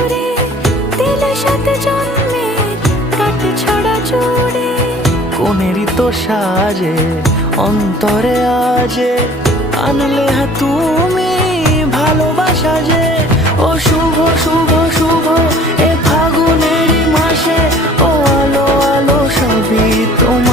সুরে দিলে সাথে জন্মের কাট ছড়া জুড়ে। কোনেরই তো সাজে অন্তরে আজে আনলে তুমি ভালোবাসা যে। ও শুভ শুভ শুভ এ ফাগুনেরই মাসে, ও আলো আলো সবই তোমার।